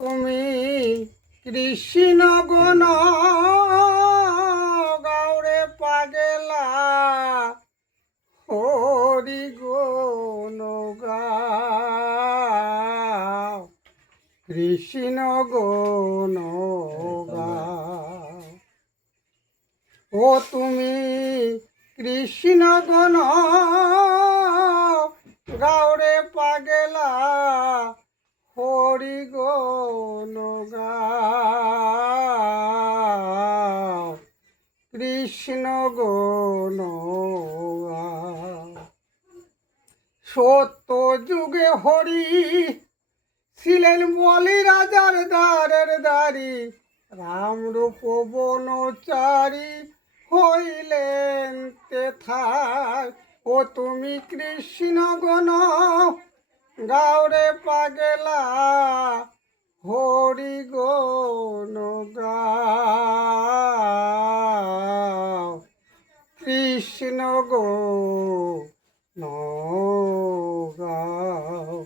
তুমি কৃষ্ণ গণ গাওরে পাগেলা হরি গণ গাও কৃষ্ণ গণ গাও ও তুমি কৃষ্ণ গণ গাওরে পাগেলা হরি গণ গাও কৃষ্ণ গণ গাও সত্য যুগে হরি ছিলেন বলি রাজার দ্বারের দ্বারি রামরূপ বনচারী হইলেন তেথায় ও তুমি কৃষ্ণ গণ গাওরে পাগেলা হরি গণ গাও কৃষ্ণ গণ গাও।